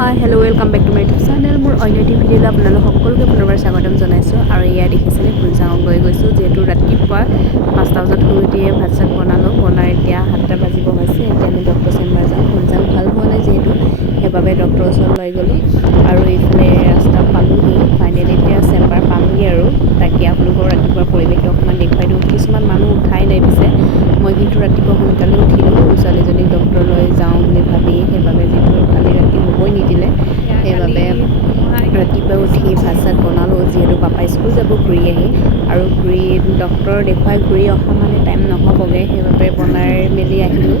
High hello' welcome back to my YouTube channel. মোৰ অন্য এটি ভিডিঅ'লৈ আপোনালোক সকলোকে পুনৰবাৰ স্বাগতম জনাইছোঁ। আৰু এয়া দেখিছেনে ফুলচাঙত গৈছোঁ, যিহেতু ৰাতিপুৱা 5টা বজাত শুই উঠিয়ে ভাত চাত বনাই এতিয়া 7টা বাজিব হৈছে। এতিয়া আমি ডক্টৰ চেম্বাৰ যাম। ফুলচাং ভাল হোৱা নাই যিহেতু, সেইবাবে ডক্টৰৰ ওচৰত লৈ গ'লোঁ আৰু এইফালে ৰাস্তা পালোঁহি। ফাইনেলি এতিয়া চেম্বাৰ পামগৈ আৰু তাকে আপোনালোকৰ ৰাতিপুৱাৰ পৰিৱেশটো অকণমান দেখুৱাই দিওঁ। কিছুমান মানুহ উঠাই নাই পিছে, মই কিন্তু ৰাতিপুৱা সোনকালে উঠিলোঁ ছোৱালীজনীক ডক্টৰলৈ যাওঁ বুলি ভাবি। সেইবাবে যিহেতু কালি ৰাতি শুবই নিদিলে, সেইবাবে ৰাতিপুৱা উঠি ভাত চাত বনালোঁ। যিহেতু পাপা স্কুল যাব ঘূৰি আহি, আৰু ডক্টৰ দেখুৱাই ঘূৰি অহা মানে টাইম নহ'বগৈ, সেইবাবে বনাই মেলি আহিলোঁ।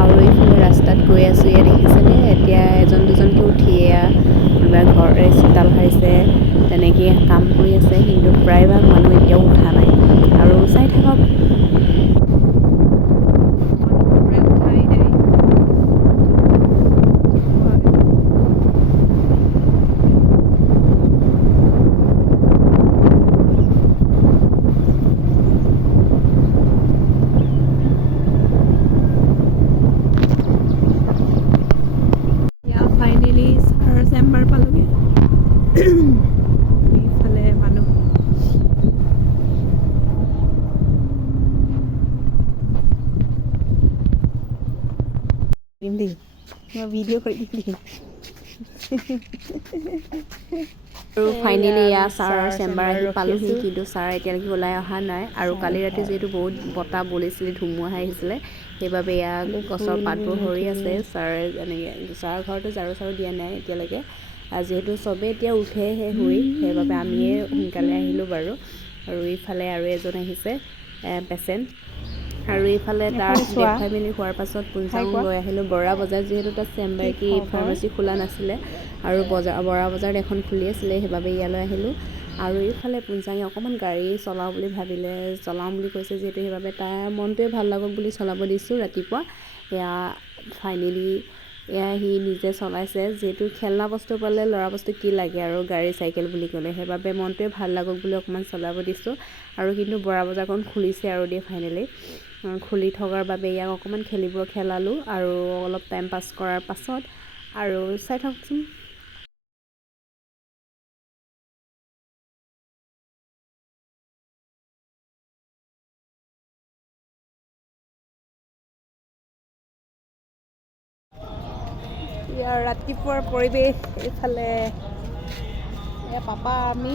আৰু এইফালে ৰাস্তাত গৈ আছোঁ, এয়া দেখিছেনে এতিয়া এজন দুজনকৈ উঠি এয়া কোনোবাই ঘৰ চোতাল সাৰিছে, তেনেকৈ কাম কৰি আছে, কিন্তু প্ৰায়ভাগ মানুহ এতিয়াও উঠা নাই। আৰু চাই থাকক। ফাইনেলি ছাৰৰ চেম্বাৰ পালোঁগৈ। এইফালে মানুহ দেই, মই ভিডিঅ' কৰি দিম। আৰু ফাইনেলি এয়া ছাৰৰ চেম্বাৰ আহি পালোঁহি, কিন্তু ছাৰ এতিয়ালৈকে ওলাই অহা নাই। আৰু কালি ৰাতি যিহেতু বহুত বতাহ বলিছিলে, ধুমুহা আহিছিলে, সেইবাবে এয়া গছৰ পাতবোৰ সৰি আছে। ছাৰে এনেকৈ ছাৰৰ ঘৰতো ঝাৰু চাৰু দিয়া নাই এতিয়ালৈকে, যিহেতু চবেই এতিয়া উঠেহে শুই, সেইবাবে আমিয়ে সোনকালে আহিলোঁ বাৰু। আৰু এইফালে আৰু এজন আহিছে পেচেণ্ট। আৰু এইফালে তাৰ দেখুৱাই মেলি হোৱাৰ পাছত ফুলচাং লৈ আহিলোঁ বৰা বজাৰ, যিহেতু তাত চেম্বাৰ কি ফাৰ্মাচী খোলা নাছিলে আৰু বৰা বজাৰত এখন খুলি আছিলে, সেইবাবে ইয়ালৈ আহিলোঁ। আৰু এইফালে ফুলচাঙে অকণমান গাড়ী চলাওঁ বুলি কৈছে, যিহেতু সেইবাবে তাৰ মনটোৱে ভাল লাগক বুলি চলাব দিছোঁ ৰাতিপুৱা। এয়া ফাইনেলি এয়া সি নিজে চলাইছে, যিহেতু খেলনা বস্তু পালে ল'ৰা বস্তু কি লাগে আৰু গাড়ী চাইকেল বুলি ক'লে, সেইবাবে মনটোৱে ভাল লাগক বুলি অকণমান চলাব দিছোঁ। আৰু কিন্তু বৰা বজাৰখন খুলিছে আৰু ফাইনেলি খুলি থকাৰ বাবে ইয়াক অকণমান খেলালোঁ আৰু অলপ টাইম পাছ কৰাৰ পাছত আৰু চাই থাকচোন। ইয়াৰ ৰাতিপুৱাৰ পৰিৱেশ এইফালে, এয়া পাপা আমি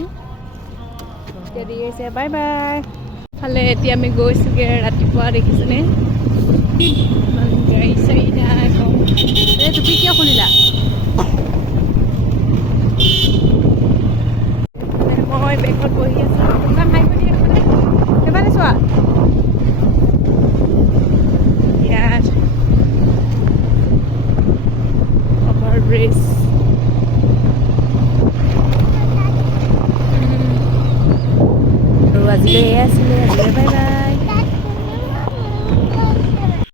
এতিয়া দি আছে বাই বাই। ফালে এতিয়া আমি গৈছোঁগৈ ৰাতিপুৱা, দেখিছেনে ইমান গাড়ী চাড়ী নাই। এই টুপি কিয় খুলিলা? মই বেগত বহি আছোঁ, ইমান হাই কৰি আছে, সেইফালে চোৱা। ইয়াত অভাৰ ব্ৰিজ। আৰু আজিলৈ এয়াই আছিলে, আজিলৈ বাই বাই।